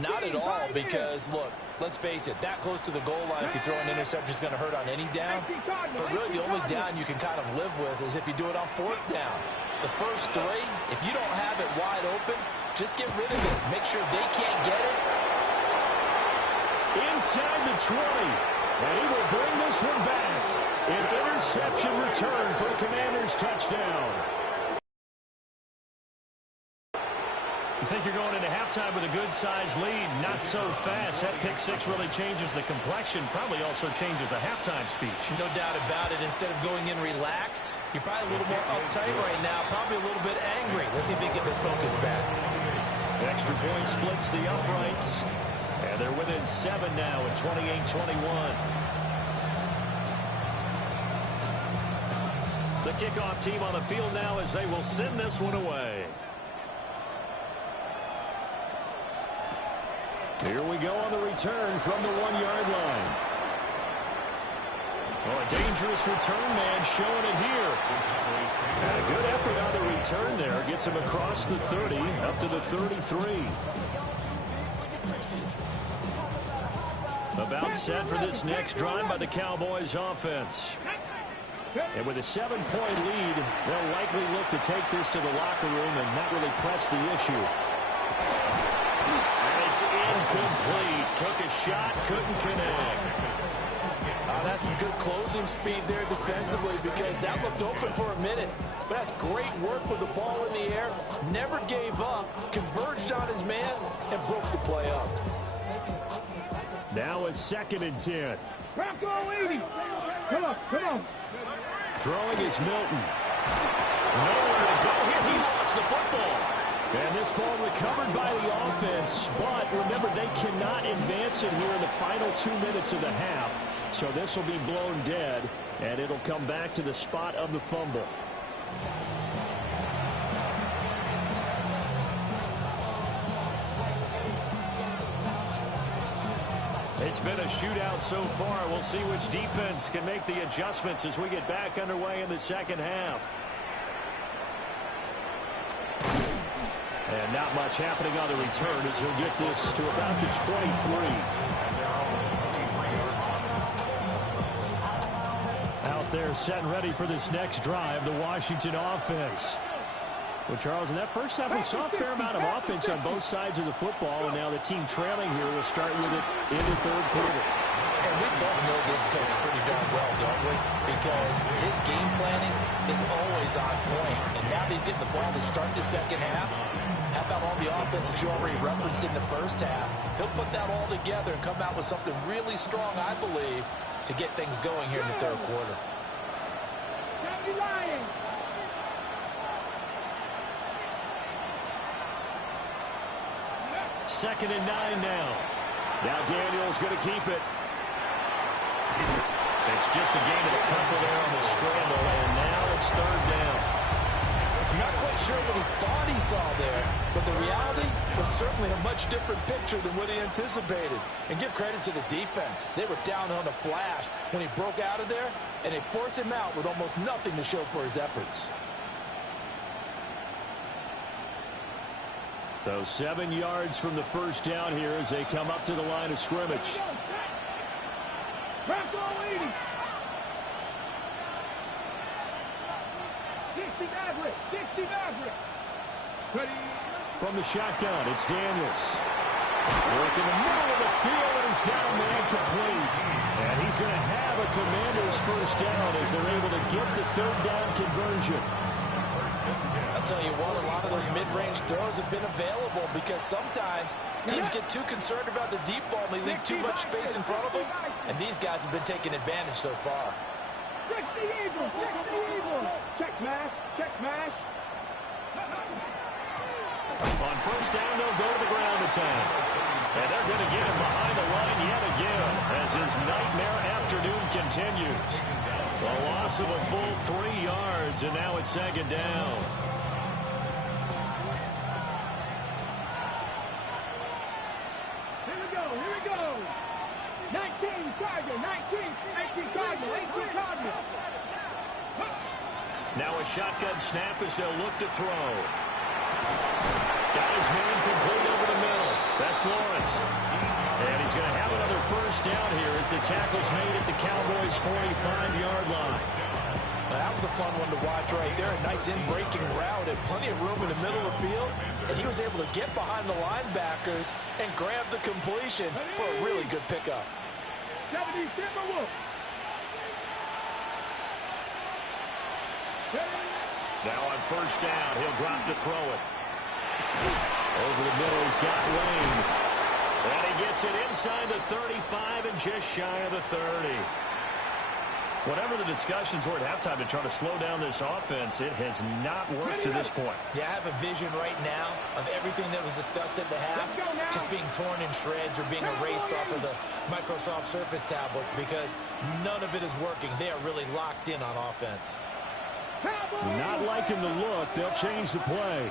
Not at all, because, look, let's face it, that close to the goal line, if you throw an interception, is going to hurt on any down. But really, the only down you can kind of live with is if you do it on fourth down. The first three, if you don't have it wide open, just get rid of it. Make sure they can't get it. Inside the 20. And he will bring this one back. An interception return for a Commanders touchdown. You think you're going into halftime with a good-sized lead. Not so fast. That pick six really changes the complexion. Probably also changes the halftime speech. No doubt about it. Instead of going in relaxed, you're probably a little more uptight right now. Probably a little bit angry. Let's see if they get their focus back. Extra point splits the uprights. And they're within 7 now at 28-21. The kickoff team on the field now as they will send this one away. Here we go on the return from the 1-yard line. Oh, a dangerous return man showing it here. And a good effort on the return there. Gets him across the 30 up to the 33. About set for this next drive by the Cowboys offense. And with a 7-point lead, they'll likely look to take this to the locker room and not really press the issue. And it's incomplete. Took a shot, couldn't connect. That's some good closing speed there defensively, because that looked open for a minute. But that's great work with the ball in the air. Never gave up, converged on his man, and broke the play up. Now a 2nd and 10. Bronco 80. Come on, come on. Throwing is Milton. Nowhere to go here. He lost the football. And this ball recovered by the offense. But remember, they cannot advance it here in the final 2 minutes of the half. So this will be blown dead, and it'll come back to the spot of the fumble. It's been a shootout so far. We'll see which defense can make the adjustments as we get back underway in the second half. And not much happening on the return as he'll get this to about the 23. Out there set and ready for this next drive, the Washington offense. Well, Charles, in that first half, we saw a fair amount of offense on both sides of the football, and now the team trailing here will start with it in the third quarter. And we both know this coach pretty darn well, don't we? Because his game planning is always on point. And now that he's getting the ball to start the second half, how about all the offense that you already referenced in the first half? He'll put that all together and come out with something really strong, I believe, to get things going here in the third quarter. 2nd and 9 now. Now Daniel's going to keep it. It's just a gain of a couple there on the scramble, and now it's 3rd down. I'm not quite sure what he thought he saw there, but the reality was certainly a much different picture than what he anticipated. And give credit to the defense. They were down on a flash when he broke out of there, and they forced him out with almost nothing to show for his efforts. So 7 yards from the first down here as they come up to the line of scrimmage. Bronco 80. 60 Maverick. 60 Maverick. Ready. From the shotgun, it's Daniels. Work in the middle of the field, and he's got a man complete. And he's going to have a Commanders first down as they're able to get the 3rd down conversion. I'll tell you what, a lot of those mid-range throws have been available because sometimes teams get too concerned about the deep ball and they leave too much space in front of them, and these guys have been taking advantage so far. Check the eagle, check the eagle. Check mash, check mash. On first down, they'll go to the ground attack. And they're going to get him behind the line yet again as his nightmare afternoon continues. A loss of a full 3 yards, and now it's 2nd down. Here we go. 19 Tiger, 19 Tiger, 18 Tiger. Now a shotgun snap as they'll look to throw. Got his man complete over the middle. That's Lawrence. And he's going to have another first down here as the tackle's made at the Cowboys' 45-yard line. That was a fun one to watch right there. A nice in-breaking route and plenty of room in the middle of the field. And he was able to get behind the linebackers and grab the completion for a really good pickup. 70 Timberwolves. Now on first down, he'll drop to throw it. Over the middle, he's got Wayne. And he gets it inside the 35 and just shy of the 30. Whatever the discussions were at halftime to try to slow down this offense, it has not worked to this point. Yeah, I have a vision right now of everything that was discussed at the half just being torn in shreds or being erased off of the Microsoft Surface tablets because none of it is working. They are really locked in on offense. Not liking the look. They'll change the play.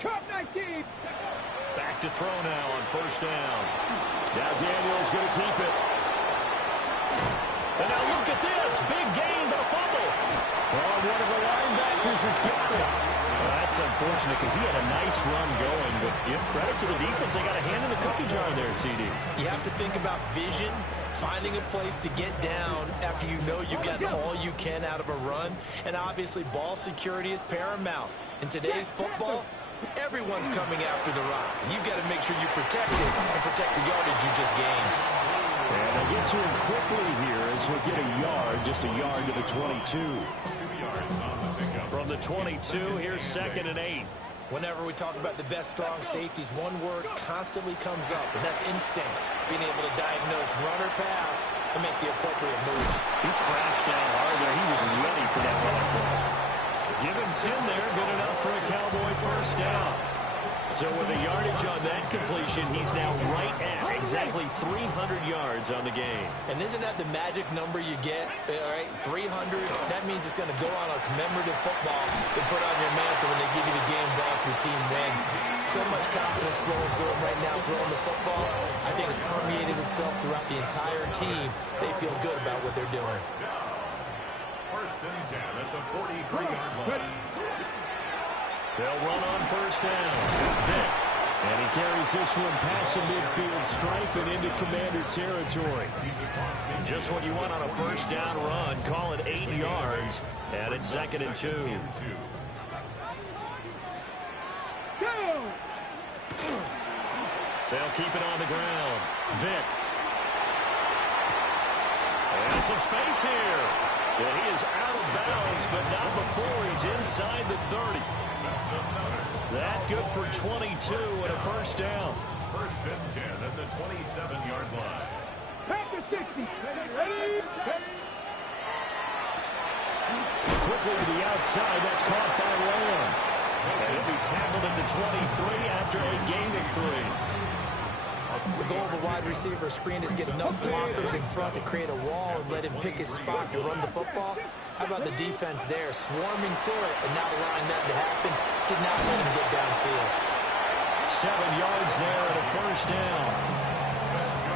Cup 19. Back to throw now on first down. Now Daniel's going to keep it. And now look at this. Big gain, but a fumble. Oh, one of the linebackers has got it. Well, that's unfortunate because he had a nice run going, but give credit to the defense. They got a hand in the cookie jar there, CD. You have to think about vision, finding a place to get down after you know you've gotten all you can out of a run. And obviously ball security is paramount. In today's football, everyone's coming after the rock. You've got to make sure you protect it and protect the yardage you just gained. And they'll get to him quickly here as he'll get a yard, just a yard to the 22. From the 22, here's 2nd and 8. Whenever we talk about the best strong safeties, one word constantly comes up, and that's instincts. Being able to diagnose run or pass and make the appropriate moves. He crashed down hard there. He was ready for that running ball. Give him 10 there, good enough for a Cowboy first down. So with a yardage on that completion, he's now right at exactly 300 yards on the game. And isn't that the magic number you get? All right, 300, that means it's going to go on a commemorative football to put on your mantle when they give you the game ball if your team wins. So much confidence flowing through him right now throwing the football. I think it's permeated itself throughout the entire team. They feel good about what they're doing. First and 10 at the 43-yard line. They'll run on first down. Vick. And he carries this one past the midfield stripe and into Commander territory. Just what you want on a first down run. Call it 8 yards. And it's 2nd and 2. They'll keep it on the ground. Vick. And some space here. And he is out of bounds, but not before he's inside the 30. That good for 22 and a first down. First and 10 at the 27-yard line. Back to 60. Ready? Quickly to the outside. That's caught by Lamb. And he'll be tackled at the 23 after a gain of 3. The goal of a wide receiver screen is get enough blockers in front to create a wall and let him pick his spot to run the football. How about the defense there, swarming to it and not allowing that to happen? Did not let him get downfield. 7 yards there and a first down.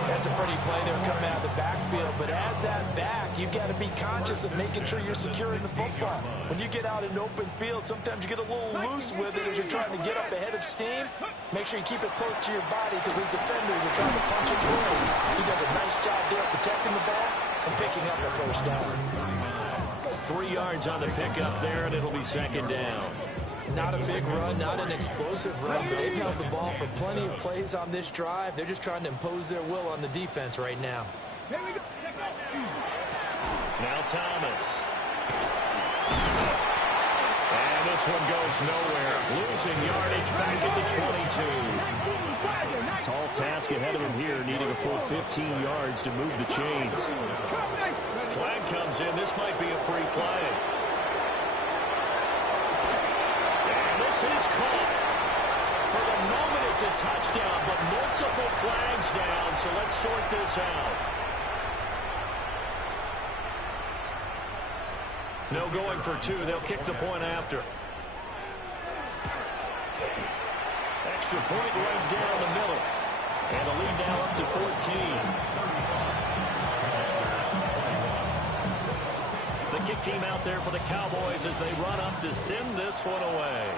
That's a pretty play there coming out of the backfield. But as that back, you've got to be conscious of making sure you're securing the football. When you get out in open field, sometimes you get a little loose with it as you're trying to get up ahead of steam. Make sure you keep it close to your body because those defenders are trying to punch it through. He does a nice job there protecting the ball and picking up a first down. 3 yards on the pickup there, and it'll be 2nd down. Not a big run, not an explosive run, but they've held the ball for plenty of plays on this drive. They're just trying to impose their will on the defense right now. Now Thomas. And this one goes nowhere. Losing yardage back at the 22. Tall task ahead of him here, needing a full 15 yards to move the chains. Flag comes in. This might be a free play. And this is caught. For the moment, it's a touchdown, but multiple flags down, so let's sort this out. No going for 2. They'll kick the point after. Extra point right down the middle. And the lead now up to 14. The kick team out there for the Cowboys as they run up to send this one away.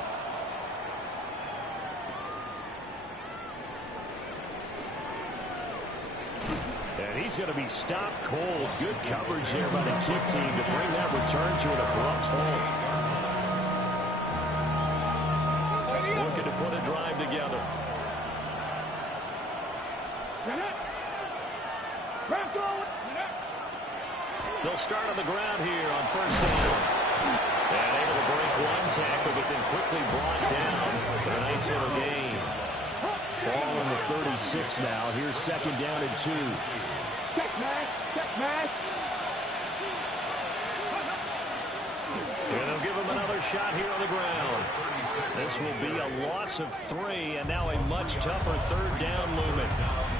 And he's going to be stopped cold. Good coverage there by the kick team to bring that return to an abrupt halt. Looking to put a drive together. They'll start on the ground here on first down. And able to break one tackle, but then quickly brought down for a nice little gain. Ball in the 36 now. Here's second down and 2. Check mash, check mash. And they'll give him another shot here on the ground. This will be a loss of 3, and now a much tougher third down looming.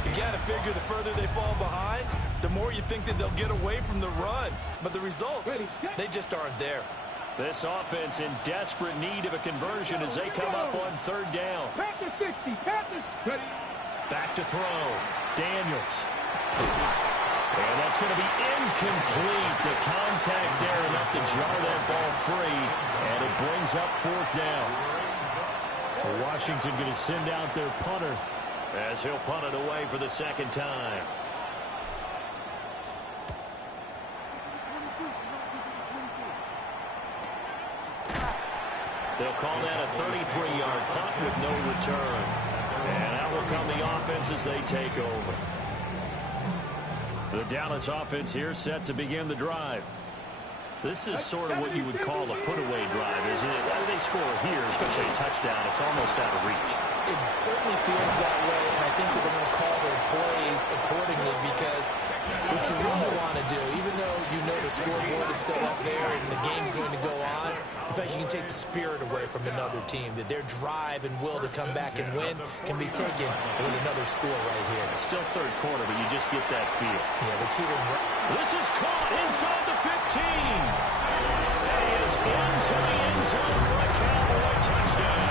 You got to figure the further they fall behind, the more you think that they'll get away from the run. But the results, they just aren't there. This offense in desperate need of a conversion as they come up on third down. Panther 60, Panthers. Ready. Back to throw. Daniels. And that's going to be incomplete. The contact there enough to jar that ball free, and it brings up fourth down. Washington going to send out their punter as he'll punt it away for the second time. They'll call that a 33-yard punt with no return. And out will come the offense as they take over. The Dallas offense here set to begin the drive. This is sort of what you would call a put-away drive, isn't it? They score here, especially a touchdown. It's almost out of reach. It certainly feels that way, and I think that they're going to call their plays accordingly because what you really want to do, even though you know the scoreboard is still up there and the game's going to go on, I think you can take the spirit away from another team, that their drive and will to come back and win can be taken with another score right here. Still third quarter, but you just get that feel. Yeah, they're cheating. This is caught inside the 15. And he is into the end zone for a Cowboy touchdown.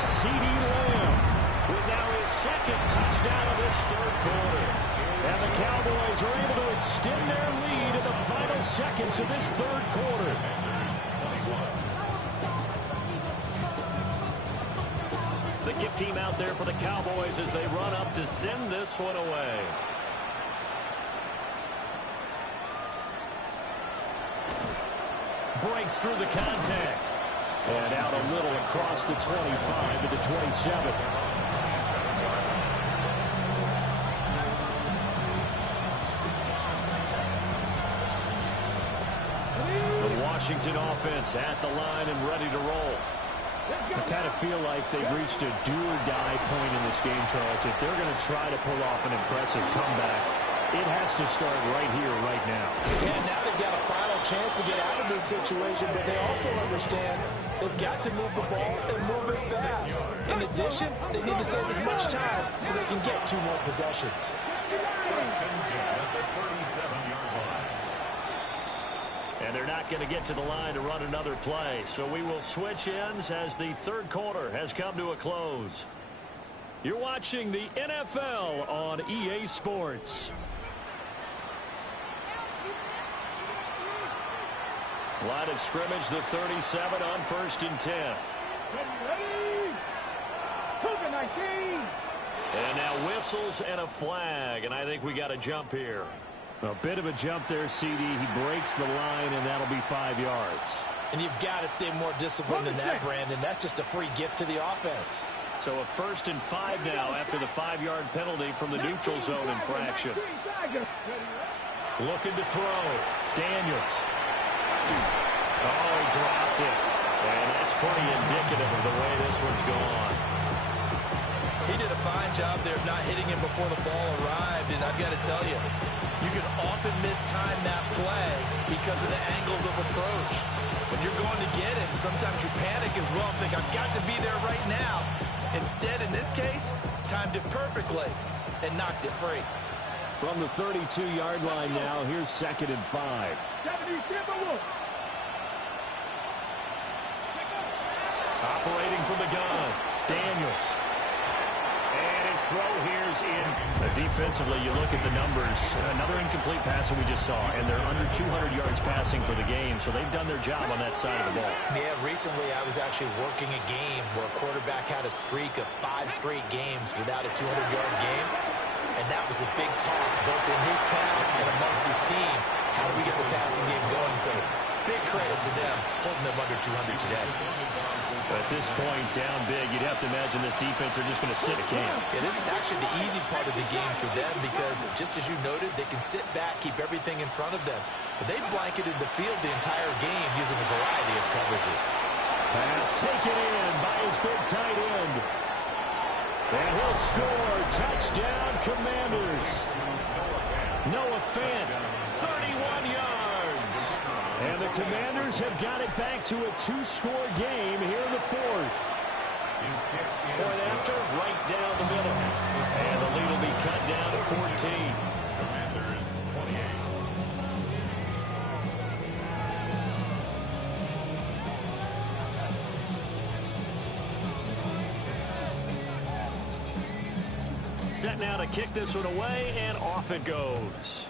C.D. Lamb with now his second touchdown of this third quarter. And the Cowboys are able to extend their lead in the final seconds of this third quarter. The kick team out there for the Cowboys as they run up to send this one away. Breaks through the contact. And out a little across the 25 to the 27. The Washington offense at the line and ready to roll. I kind of feel like they've reached a do-or-die point in this game, Charles. If they're going to try to pull off an impressive comeback, it has to start right here, right now. Yeah, now they've got a final chance to get out of this situation, but they also understand they've got to move the ball and move it fast. In addition, they need to save as much time so they can get 2 more possessions. And they're not going to get to the line to run another play, so we will switch ends as the third quarter has come to a close. You're watching the NFL on EA Sports. Line of scrimmage, the 37 on 1st and 10. Ready. COVID-19. And now whistles and a flag, and I think we got a jump here. A bit of a jump there, CD. He breaks the line, and that'll be 5 yards. And you've got to stay more disciplined than that, Brandon. That's just a free gift to the offense. So a 1st and 5 now after the 5-yard penalty from the neutral zone infraction. Looking to throw. Daniels. Oh, he dropped it. And that's pretty indicative of the way this one's gone. He did a fine job there of not hitting him before the ball arrived, and I've got to tell you, you can often mistime that play because of the angles of approach. When you're going to get him, sometimes you panic as well, think, I've got to be there right now. Instead, in this case, timed it perfectly and knocked it free. From the 32-yard line now, here's 2nd and 5. Operating from the gun, Daniels. And his his throw here's in. Defensively, you look at the numbers. Another incomplete pass that we just saw, and they're under 200 yards passing for the game, so they've done their job on that side of the ball. Yeah, recently I was actually working a game where a quarterback had a streak of 5 straight games without a 200-yard game, and that was a big talk both in his town and amongst his team. How do we get the passing game going? So big credit to them holding them under 200 today. At this point, down big, you'd have to imagine this defense are just going to sit a camp. Yeah, this is actually the easy part of the game for them because, just as you noted, they can sit back, keep everything in front of them. But they've blanketed the field the entire game using a variety of coverages. Pass taken in by his big tight end. And he'll score. Touchdown, Commanders. Noah Fant, 31 yards. And the Commanders have got it back to a 2-score game here in the 4th. Point after, right down the middle. And the lead will be cut down to 14. Commanders 28. Set now to kick this one away, and off it goes.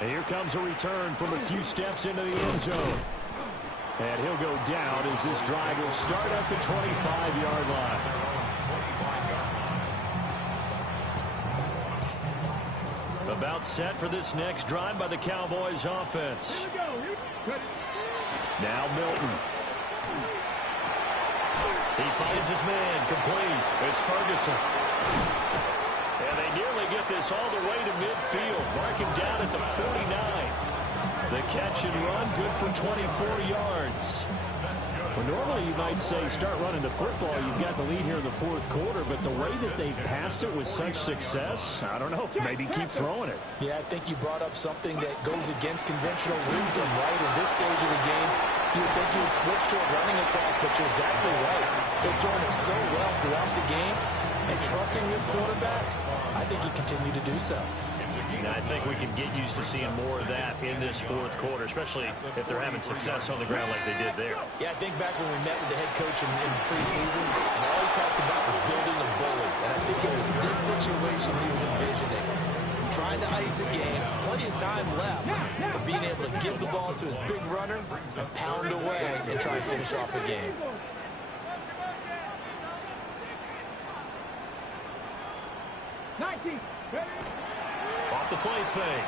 And here comes a return from a few steps into the end zone. And he'll go down as this drive will start at the 25-yard line. About set for this next drive by the Cowboys offense. Now Milton. He finds his man, complete. It's Ferguson. And they nearly get this all the way to midfield. Mark him down at the 49. The catch and run, good for 24 yards. Well, normally you might say start running the football. You've got the lead here in the 4th quarter, but the way that they've passed it with such success, I don't know, maybe keep throwing it. Yeah, I think you brought up something that goes against conventional wisdom, right? In this stage of the game, you would think you would switch to a running attack, but you're exactly right. They've thrown it so well throughout the game, and trusting this quarterback, I think you continue to do so. Now, I think we can get used to seeing more of that in this 4th quarter, especially if they're having success on the ground like they did there. Yeah, I think back when we met with the head coach in preseason, and all he talked about was building a bully. And I think it was this situation he was envisioning. Trying to ice a game, plenty of time left, but being able to give the ball to his big runner and pound away and try and finish off the game. Off the play fake.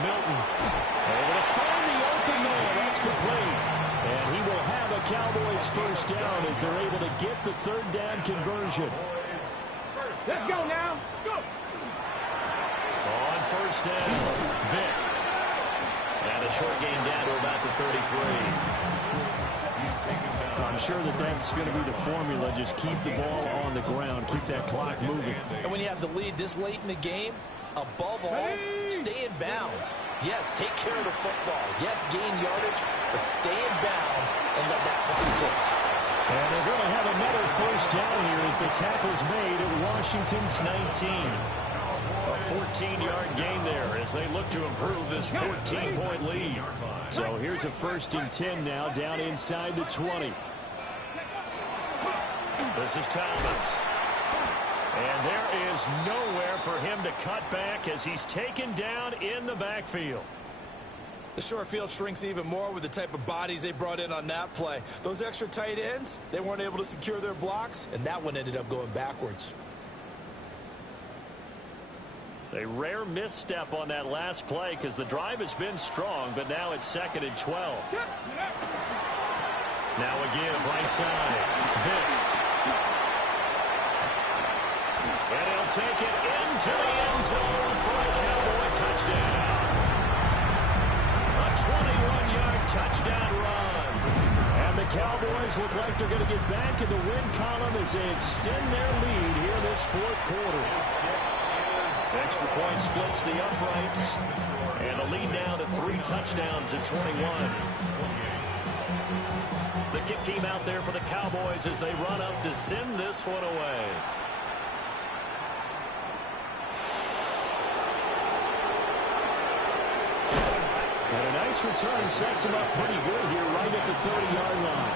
Milton able to find the open man. That's complete. And he will have a Cowboys first down as they're able to get the 3rd down conversion. Let's go now. Let's go. On first down, Vic. And a short game down to about the 33. I'm sure that that's going to be the formula. Just keep the ball on the ground. Keep that clock moving. And when you have the lead this late in the game, above all, stay in bounds. Yes, take care of the football. Yes, gain yardage, but stay in bounds and let that clock tick. And they're going to have another first down here as the tackle's made at Washington's 19. A 14-yard gain there as they look to improve this 14-point lead. So here's a 1st and 10 now down inside the 20. This is Thomas. And there is nowhere for him to cut back as he's taken down in the backfield. The short field shrinks even more with the type of bodies they brought in on that play. Those extra tight ends, they weren't able to secure their blocks, and that one ended up going backwards. A rare misstep on that last play because the drive has been strong, but now it's 2nd and 12. Now a give right side. Vic. And he'll take it into the end zone for a Cowboy touchdown. A 21-yard touchdown run. And the Cowboys look like they're going to get back in the win column as they extend their lead here this 4th quarter. Extra point splits the uprights. And a lead down to 3 touchdowns at 21. The kick team out there for the Cowboys as they run up to send this one away. And a nice return sets him up pretty good here right at the 30-yard line.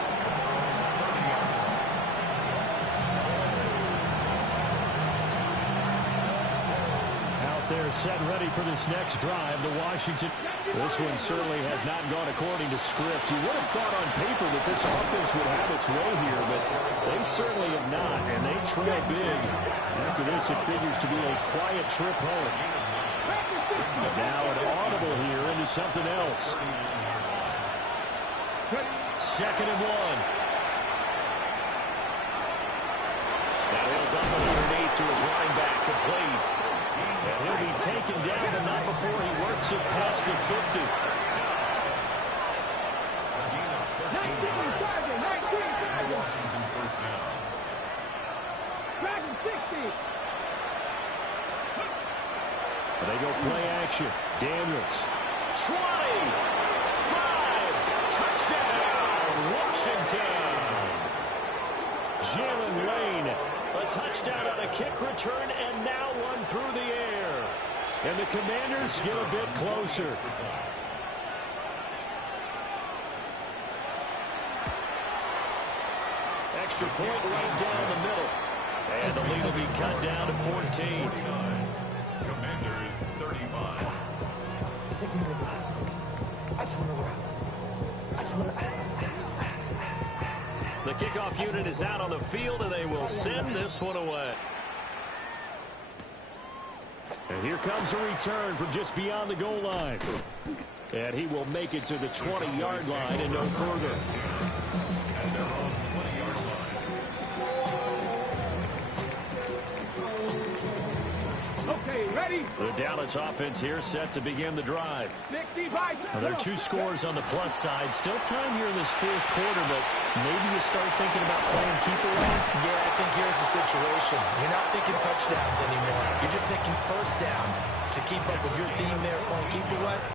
They're set ready for this next drive. The Washington. This one certainly has not gone according to script. You would have thought on paper that this offense would have its way here, but they certainly have not, and they trail big. After this, it figures to be a quiet trip home. Now an audible here into something else. 2nd and 1. Now he'll dump it underneath to his running back, complete. And he'll be taken down, but not before he works it past the 50. 19, Washington first down. Dragon 60. They go play action. Daniels. 20. 5. Touchdown, Washington. Jalen Lane. A touchdown on a kick return, and now one through the air. And the Commanders get a bit closer. Extra point right down the middle. And the lead will be cut down to 14. Commanders 35. The kickoff unit is out on the field, and they will send this one away. And here comes a return from just beyond the goal line. And he will make it to the 20-yard line and no further. At their own 20-yard line. Okay, ready? The Dallas offense here set to begin the drive. 65. Now, there are 2 scores on the plus side. Still time here in this 4th quarter, but maybe you start thinking about playing keep away. Yeah, I think here's the situation. You're not thinking touchdowns anymore. You're just thinking first downs to keep up with your theme there.